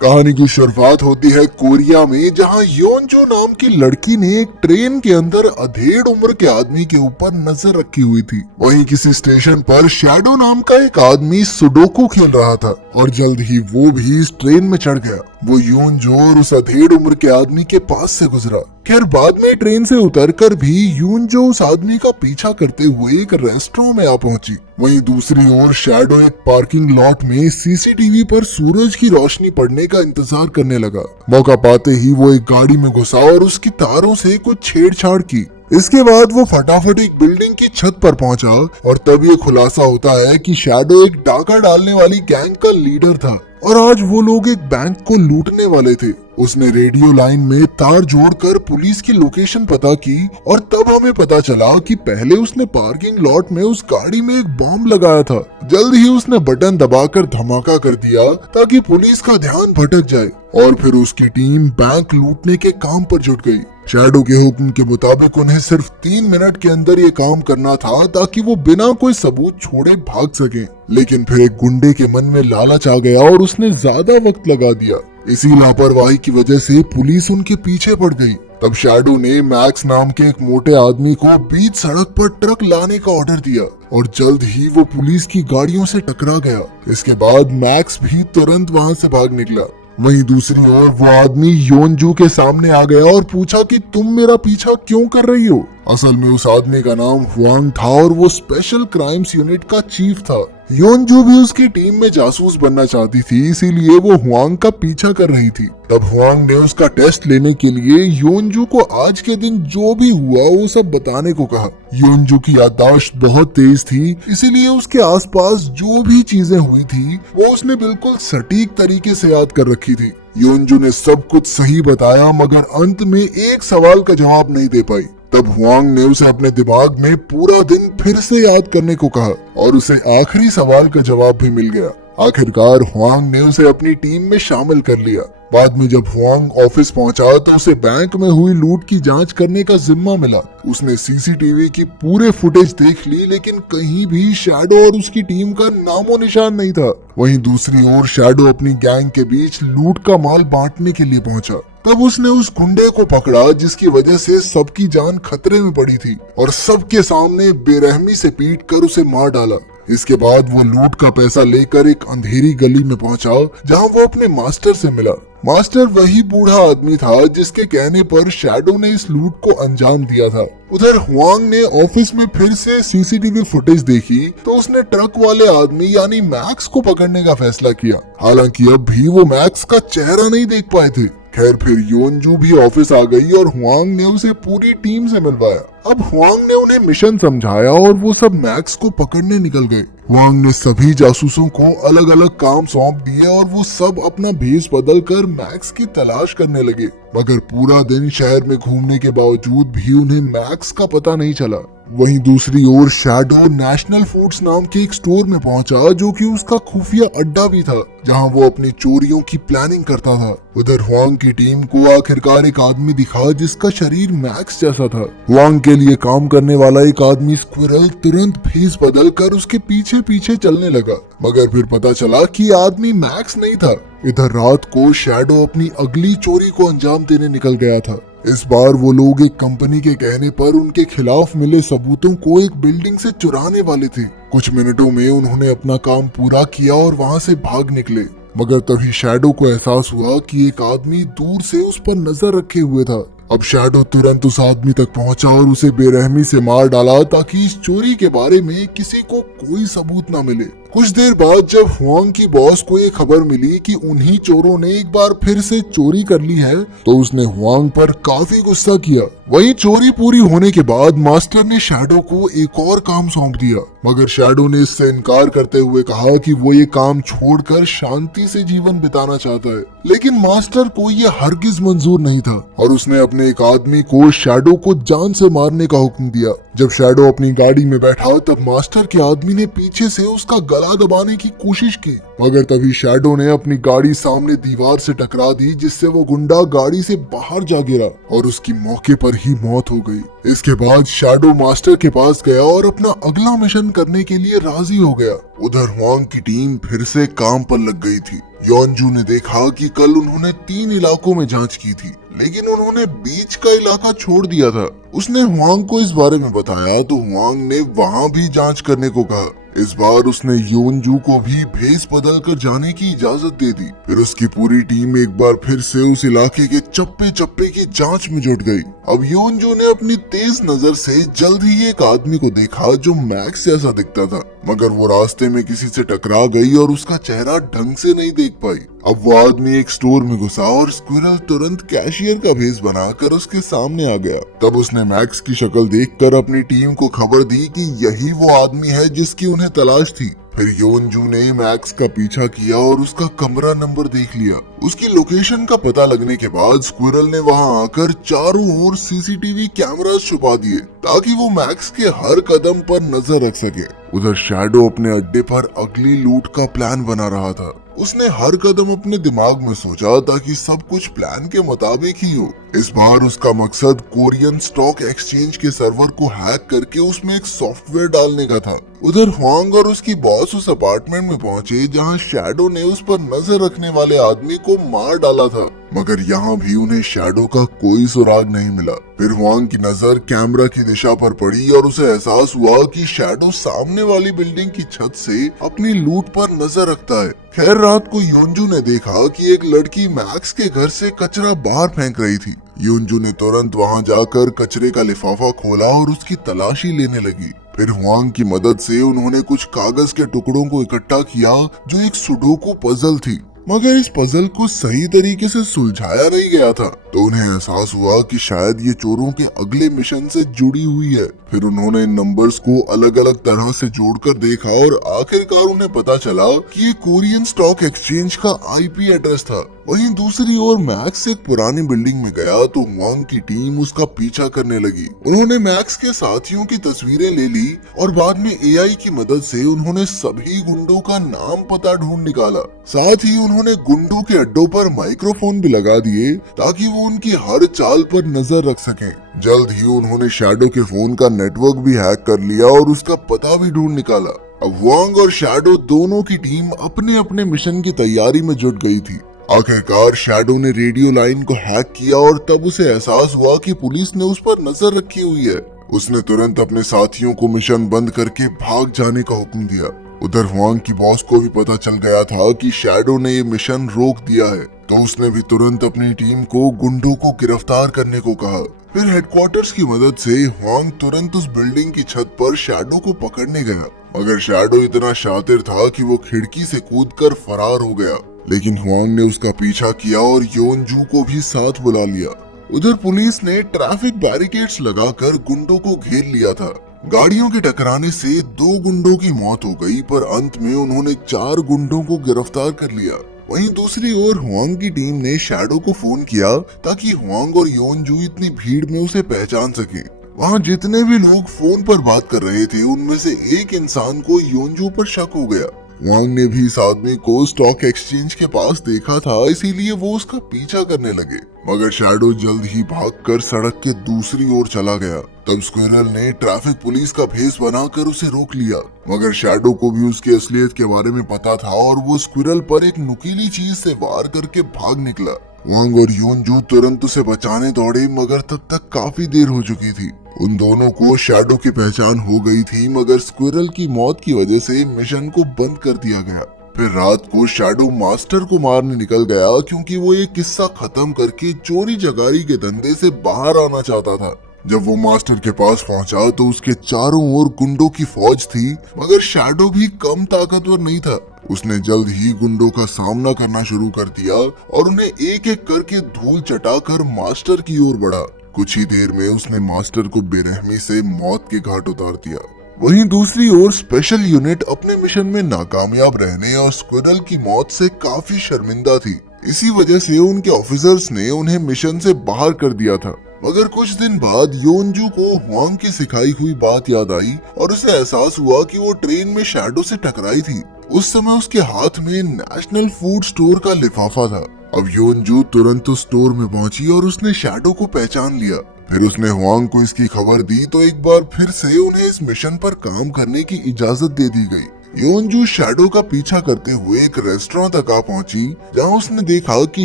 कहानी की शुरुआत होती है कोरिया में, जहां योनजो नाम की लड़की ने एक ट्रेन के अंदर अधेड़ उम्र के आदमी के ऊपर नजर रखी हुई थी। वहीं किसी स्टेशन पर शैडो नाम का एक आदमी सुडोकू खेल रहा था और जल्द ही वो भी इस ट्रेन में चढ़ गया। वो योनजो और उस अधेड़ उम्र के आदमी के पास से गुजरा। खैर बाद में ट्रेन से उतरकर भी योनजो उस आदमी का पीछा करते हुए एक रेस्टोरेंट में आ पहुंची। वहीं दूसरी ओर शैडो एक पार्किंग लॉट में सीसीटीवी पर सूरज की रोशनी पड़ने का इंतजार करने लगा। मौका पाते ही वो एक गाड़ी में घुसा और उसकी तारों से कुछ छेड़छाड़ की। इसके बाद वो फटाफट एक बिल्डिंग की छत पर पहुंचा और तब ये खुलासा होता है कि शैडो एक डाका डालने वाली गैंग का लीडर था और आज वो लोग एक बैंक को लूटने वाले थे। उसने रेडियो लाइन में तार जोड़कर पुलिस की लोकेशन पता की और तब हमें पता चला कि पहले उसने पार्किंग लॉट में उस गाड़ी में एक बॉम्ब लगाया था। जल्द ही उसने बटन दबाकर धमाका कर दिया ताकि पुलिस का ध्यान भटक जाए और फिर उसकी टीम बैंक लूटने के काम पर जुट गई। शैडो के हुक्म के मुताबिक उन्हें सिर्फ 3 मिनट के अंदर ये काम करना था ताकि वो बिना कोई सबूत छोड़े भाग सकें। लेकिन फिर एक गुंडे के मन में लालच आ गया और उसने ज्यादा वक्त लगा दिया। इसी लापरवाही की वजह से पुलिस उनके पीछे पड़ गई। तब शैडो ने मैक्स नाम के एक मोटे आदमी को बीच सड़क पर ट्रक लाने का ऑर्डर दिया और जल्द ही वो पुलिस की गाड़ियों से टकरा गया। इसके बाद मैक्स भी तुरंत वहां से भाग निकला। वहीं दूसरी ओर वो आदमी योनजू के सामने आ गया और पूछा कि तुम मेरा पीछा क्यों कर रही हो। असल में उस आदमी का नाम हुआंग था और वो स्पेशल क्राइम्स यूनिट का चीफ था। योनजू भी उसकी टीम में जासूस बनना चाहती थी, इसीलिए वो हुआंग का पीछा कर रही थी। तब हुआंग ने उसका टेस्ट लेने के लिए योनजू को आज के दिन जो भी हुआ वो सब बताने को कहा। योनजू की याददाश्त बहुत तेज थी, इसीलिए उसके आसपास जो भी चीजें हुई थी वो उसने बिल्कुल सटीक तरीके से याद कर रखी थी। योनजू ने सब कुछ सही बताया मगर अंत में एक सवाल का जवाब नहीं दे पाई। तब हुआंग ने उसे अपने दिमाग में पूरा दिन फिर से याद करने को कहा और उसे आखिरी सवाल का जवाब भी मिल गया। आखिरकार हुआंग ने उसे अपनी टीम में शामिल कर लिया। बाद में जब हुआंग ऑफिस पहुंचा तो उसे बैंक में हुई लूट की जांच करने का जिम्मा मिला। उसने सीसीटीवी की पूरे फुटेज देख ली लेकिन कहीं भी शैडो और उसकी टीम का नामो निशान नहीं था। वहीं दूसरी ओर शैडो अपनी गैंग के बीच लूट का माल बांटने के लिए पहुंचा। तब उसने उस गुंडे को पकड़ा जिसकी वजह से सबकी जान खतरे में पड़ी थी और सबके सामने बेरहमी से पीट कर उसे मार डाला। इसके बाद वो लूट का पैसा लेकर एक अंधेरी गली में पहुंचा जहां वो अपने मास्टर से मिला। मास्टर वही बूढ़ा आदमी था जिसके कहने पर शैडो ने इस लूट को अंजाम दिया था। उधर हुआंग ने ऑफिस में फिर से सीसीटीवी फुटेज देखी तो उसने ट्रक वाले आदमी यानी मैक्स को पकड़ने का फैसला किया। हालांकि अब भी वो मैक्स का चेहरा नहीं देख पाए थे। खैर फिर योनजू भी ऑफिस आ गई और हुआंग ने उसे पूरी टीम से मिलवाया। अब हुआंग ने उन्हें मिशन समझाया और वो सब मैक्स को पकड़ने निकल गए। हुआंग ने सभी जासूसों को अलग अलग काम सौंप दिए और वो सब अपना भेष बदल कर मैक्स की तलाश करने लगे। मगर पूरा दिन शहर में घूमने के बावजूद भी उन्हें मैक्स का पता नहीं चला। वहीं दूसरी ओर शैडो नेशनल फूड्स नाम के एक स्टोर में पहुंचा जो कि उसका खुफिया अड्डा भी था जहां वो अपनी चोरियों की प्लानिंग करता था। उधर हुआंग की टीम को आखिरकार एक आदमी दिखा जिसका शरीर मैक्स जैसा था। हुआंग के लिए काम करने वाला एक आदमी स्क्विरल तुरंत भेष बदल कर उसके पीछे पीछे चलने लगा मगर फिर पता चला कि आदमी मैक्स नहीं था। इधर रात को शैडो अपनी अगली चोरी को अंजाम देने निकल गया था। इस बार वो लोग एक कंपनी के कहने पर उनके खिलाफ मिले सबूतों को एक बिल्डिंग से चुराने वाले थे। कुछ मिनटों में उन्होंने अपना काम पूरा किया और वहां से भाग निकले मगर तभी शैडो को एहसास हुआ कि एक आदमी दूर से उस पर नजर रखे हुए था। अब शैडो तुरंत उस आदमी तक पहुंचा और उसे बेरहमी से मार डाला ताकि इस चोरी के बारे में किसी को कोई सबूत न मिले। कुछ देर बाद जब हुआंग की बॉस को ये खबर मिली कि उन्हीं चोरों ने एक बार फिर से चोरी कर ली है तो उसने हुआंग पर काफी गुस्सा किया। वहीं चोरी पूरी होने के बाद मास्टर ने शैडो को एक और काम सौंप दिया मगर शैडो ने इससे इनकार करते हुए कहा कि वो ये काम छोड़कर शांति से जीवन बिताना चाहता है। लेकिन मास्टर को ये हरगिज मंजूर नहीं था और उसने अपने उसने एक आदमी को शैडो को जान से मारने का हुक्म दिया। जब शैडो अपनी गाड़ी में बैठा तब मास्टर के आदमी ने पीछे से उसका गला दबाने की कोशिश की, मगर तभी शैडो ने अपनी गाड़ी सामने दीवार से टकरा दी, जिससे वो गुंडा गाड़ी से बाहर जा गिरा और उसकी मौके पर ही मौत हो गई। इसके बाद शैडो मास्टर के पास गया और अपना अगला मिशन करने के लिए राजी हो गया। उधर हुआंग की टीम फिर से काम पर लग गई थी। योनजू ने देखा कि कल उन्होंने 3 इलाकों में जांच की थी, लेकिन उन्होंने बीच का इलाका छोड़ दिया था। उसने हुआंग को इस बारे में बताया तो हुआंग ने वहाँ भी जांच करने को कहा। इस बार उसने योनजू को भी भेस बदल कर जाने की इजाजत दे दी। फिर उसकी पूरी टीम एक बार फिर से उस इलाके के चप्पे चप्पे की जांच में जुट गई। अब योनजू ने अपनी तेज नजर से जल्द ही एक आदमी को देखा जो मैक्स जैसा दिखता था, मगर वो रास्ते में किसी से टकरा गई और उसका चेहरा ढंग से नहीं देख पाई। अब वो आदमी एक स्टोर में घुसा और स्क्विरल तुरंत कैशियर का भेस बनाकर उसके सामने आ गया। तब उसने मैक्स की शक्ल देखकर अपनी टीम को खबर दी कि यही वो आदमी है जिसकी उन्हें तलाश थी। फिर योनजू ने मैक्स का पीछा किया और उसका कमरा नंबर देख लिया। उसकी लोकेशन का पता लगने के बाद स्क्विरल ने वहां आकर चारों ओर सीसीटीवी कैमरास छुपा दिए ताकि वो मैक्स के हर कदम पर नजर रख सके। उधर शैडो अपने अड्डे पर अगली लूट का प्लान बना रहा था। उसने हर कदम अपने दिमाग में सोचा ताकि सब कुछ प्लान के मुताबिक ही हो। इस बार उसका मकसद कोरियन स्टॉक एक्सचेंज के सर्वर को हैक करके उसमें एक सॉफ्टवेयर डालने का था। उधर हुआंग और उसकी बॉस उस अपार्टमेंट में पहुंचे जहां शैडो ने उस पर नजर रखने वाले आदमी को मार डाला था, मगर यहाँ भी उन्हें शैडो का कोई सुराग नहीं मिला। फिर हुआंग की नजर कैमरा की दिशा पर पड़ी और उसे एहसास हुआ कि शैडो सामने वाली बिल्डिंग की छत से अपनी लूट पर नजर रखता है। खैर रात को योनजू ने देखा कि एक लड़की मैक्स के घर से कचरा बाहर फेंक रही थी। योनजू ने तुरंत वहां जाकर कचरे का लिफाफा खोला और उसकी तलाशी लेने लगी। फिर हुआंग की मदद से उन्होंने कुछ कागज के टुकड़ों को इकट्ठा किया जो एक सुडोकू पजल थी, मगर इस पजल को सही तरीके से सुलझाया नहीं गया था। तो उन्हें एहसास हुआ कि शायद ये चोरों के अगले मिशन से जुड़ी हुई है। फिर उन्होंने नंबर्स को अलग अलग तरह से जोड़कर देखा और आखिरकार उन्हें पता चला कि ये कोरियन स्टॉक एक्सचेंज का आईपी एड्रेस था। वहीं दूसरी ओर मैक्स एक पुरानी बिल्डिंग में गया तो हुआंग की टीम उसका पीछा करने लगी। उन्होंने मैक्स के साथियों की तस्वीरें ले ली और बाद में एआई की मदद से उन्होंने सभी गुंडों का नाम पता ढूंढ निकाला। साथ ही उन्होंने गुंडों के अड्डों पर माइक्रोफोन भी लगा दिए ताकि वो उनकी हर चाल पर नजर रख सकें। जल्द ही उन्होंने शैडो के फोन का नेटवर्क भी हैक कर लिया और उसका पता भी ढूंढ निकाला। अब हुआंग और शैडो दोनों की टीम अपने अपने मिशन की तैयारी में जुट गई थी। आखिरकार शैडो ने रेडियो लाइन को हैक किया और तब उसे एहसास हुआ कि पुलिस ने उस पर नजर रखी हुई है। उसने तुरंत अपने साथियों को मिशन बंद करके भाग जाने का हुक्म दिया। उधर हुआंग की बॉस को भी पता चल गया था कि शैडो ने ये मिशन रोक दिया है, तो उसने भी तुरंत अपनी टीम को गुंडों को गिरफ्तार करने को कहा। फिर हेडक्वार्टर्स की मदद से हुआंग तुरंत उस बिल्डिंग की छत पर शैडो को पकड़ने गया, मगर शैडो इतना शातिर था कि वो खिड़की से कूदकर फरार हो गया। लेकिन हुआंग ने उसका पीछा किया और योनजू को भी साथ बुला लिया। उधर पुलिस ने ट्रैफिक बैरिकेड्स लगाकर गुंडों को घेर लिया था। गाड़ियों के टकराने से 2 गुंडों की मौत हो गई, पर अंत में उन्होंने 4 गुंडों को गिरफ्तार कर लिया। वहीं दूसरी ओर हुआंग की टीम ने शैडो को फोन किया ताकि हुआंग और योनजू इतनी भीड़ में उसे पहचान सके। वहाँ जितने भी लोग फोन पर बात कर रहे थे उनमें से एक इंसान को योनजू पर शक हो गया। हुआंग ने भी इस आदमी को स्टॉक एक्सचेंज के पास देखा था, इसीलिए वो उसका पीछा करने लगे, मगर शैडो जल्द ही भागकर सड़क के दूसरी ओर चला गया। तब स्क्विरल ने ट्रैफिक पुलिस का भेस बनाकर उसे रोक लिया, मगर शैडो को भी उसकी असलियत के बारे में पता था और वो स्क्विरल पर एक नुकीली चीज से वार करके भाग निकला। हुआंग और योनजू तुरंत उसे बचाने दौड़े, मगर तब तक काफी देर हो चुकी थी। उन दोनों को शैडो की पहचान हो गई थी, मगर स्क्विरल की मौत की वजह से मिशन को बंद कर दिया गया। फिर रात को शैडो मास्टर को मारने निकल गया क्योंकि वो ये किस्सा खत्म करके चोरी चकारी के धंधे से बाहर आना चाहता था। जब वो मास्टर के पास पहुंचा तो उसके चारों ओर गुंडों की फौज थी, मगर शैडो भी कम ताकतवर नहीं था। उसने जल्द ही गुंडों का सामना करना शुरू कर दिया और उन्हें एक एक करके धूल चटाकर मास्टर की ओर बढ़ा। कुछ ही देर में उसने मास्टर को बेरहमी से मौत के घाट उतार दिया। वहीं दूसरी ओर स्पेशल यूनिट अपने मिशन में नाकामयाब रहने और स्क्विरल की मौत से काफी शर्मिंदा थी। इसी वजह से उनके ऑफिसर्स ने उन्हें मिशन से बाहर कर दिया था। मगर कुछ दिन बाद योनजू को हुआंग की सिखाई हुई बात याद आई और उसे एहसास हुआ कि वो ट्रेन में शैडो से टकराई थी। उस समय उसके हाथ में नेशनल फूड स्टोर का लिफाफा था। अब योनजू तुरंत उस स्टोर में पहुंची और उसने शैडो को पहचान लिया। फिर उसने हुआंग को इसकी खबर दी तो एक बार फिर से उन्हें इस मिशन पर काम करने की इजाजत दे दी गई। योनजू शैडो का पीछा करते हुए एक रेस्टोरेंट तक आ पहुंची, जहां उसने देखा कि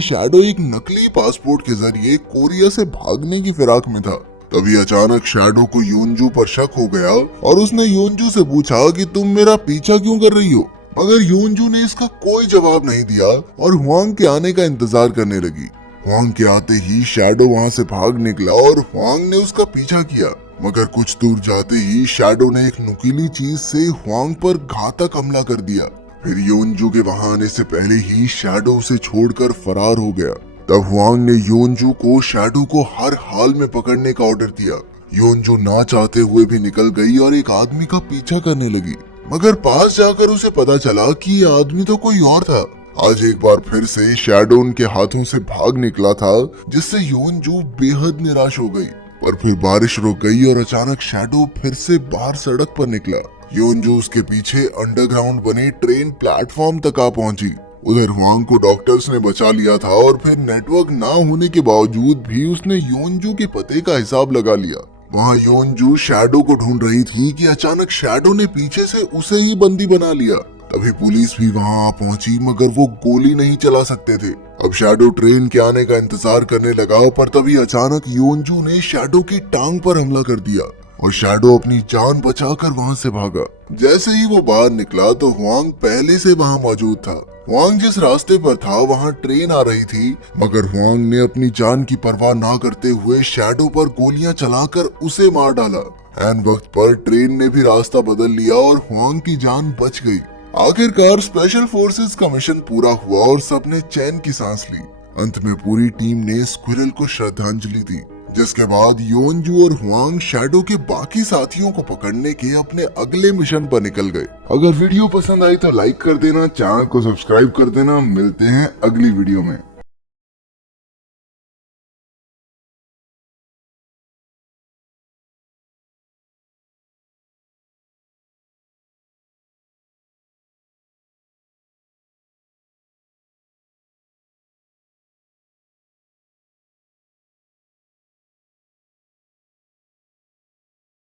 शैडो एक नकली पासपोर्ट के जरिए कोरिया से भागने की फिराक में था। तभी अचानक शैडो को योनजू पर शक हो गया और उसने योनजू से पूछा कि तुम मेरा पीछा क्यों कर रही हो, मगर योनजू ने इसका कोई जवाब नहीं दिया और हुआंग के आने का इंतजार करने लगी। हुआंग के आते ही शैडो वहां से भाग निकला और हुआंग ने उसका पीछा किया, मगर कुछ दूर जाते ही शैडो ने एक नुकीली चीज से हुआंग पर घातक हमला कर दिया। फिर योनजू के वहां आने से पहले ही शैडो उसे छोड़कर फरार हो गया। तब हुआंग ने योनजू को शैडो को हर हाल में पकड़ने का ऑर्डर दिया। योनजू ना चाहते हुए भी निकल गई और एक आदमी का पीछा करने लगी, मगर पास जाकर उसे पता चला कि ये आदमी तो कोई और था। आज एक बार फिर से शैडो उनके हाथों से भाग निकला था, जिससे योनजू बेहद निराश हो गई। पर फिर बारिश रुक गई और अचानक शैडो फिर से बाहर सड़क पर निकला। योनजू उसके पीछे अंडरग्राउंड बने ट्रेन प्लेटफॉर्म तक आ पहुंची। उधर हुआंग को डॉक्टर्स ने बचा लिया था और फिर नेटवर्क ना होने के बावजूद भी उसने योनजू के पते का हिसाब लगा लिया। वहाँ योनजू शैडो को ढूंढ रही थी कि अचानक शैडो ने पीछे से उसे ही बंदी बना लिया। तभी पुलिस भी वहाँ आ पहुंची, मगर वो गोली नहीं चला सकते थे। अब शैडो ट्रेन के आने का इंतजार करने लगा, पर तभी अचानक योनजू ने शैडो की टांग पर हमला कर दिया और शैडो अपनी जान बचाकर वहाँ से भागा। जैसे ही वो बाहर निकला तो हुआंग पहले से वहाँ मौजूद था। हुआंग जिस रास्ते पर था वहाँ ट्रेन आ रही थी, मगर हुआंग ने अपनी जान की परवाह ना करते हुए शैडो पर गोलियां चलाकर उसे मार डाला। ऐन वक्त पर ट्रेन ने भी रास्ता बदल लिया और हुआंग की जान बच गई। आखिरकार स्पेशल फोर्सेस का मिशन पूरा हुआ और सबने चैन की सांस ली। अंत में पूरी टीम ने स्क्विरल को श्रद्धांजलि दी, जिसके बाद योनजू और हुआंग शैडो के बाकी साथियों को पकड़ने के अपने अगले मिशन पर निकल गए। अगर वीडियो पसंद आई तो लाइक कर देना, चैनल को सब्सक्राइब कर देना। मिलते हैं अगली वीडियो में।